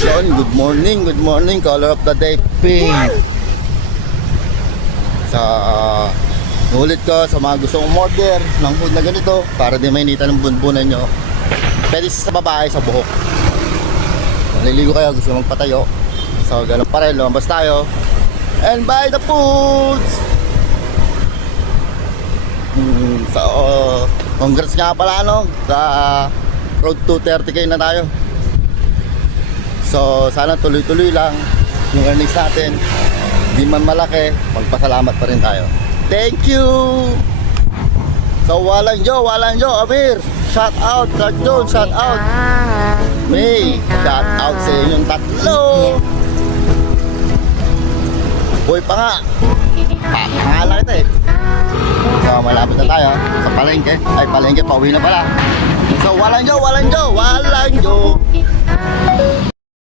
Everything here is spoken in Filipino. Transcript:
Yun, good morning, color of the day, pink. Nulit ko sa mga gustong umorder ng food na ganito para di mainitan ng bunbunan nyo. Pwede sa babae, sa buhok. Naliligo kayo, gusto magpatayo. So, ganun pa rin, lumabas tayo and buy the foods. So, congrats nga pala sa road to 30k na tayo. So, sana tuloy-tuloy lang yung earnings natin. Di man malaki, magpasalamat pa rin tayo. Thank you! So, walang Joe, Amir, shout out, John, shout out. May, shout out sa inyong tatlo. Boy pa nga. Pangalan kita eh. So, malapit na tayo sa palengke. Ay, palengke, pauwi na pala. So, walang Joe.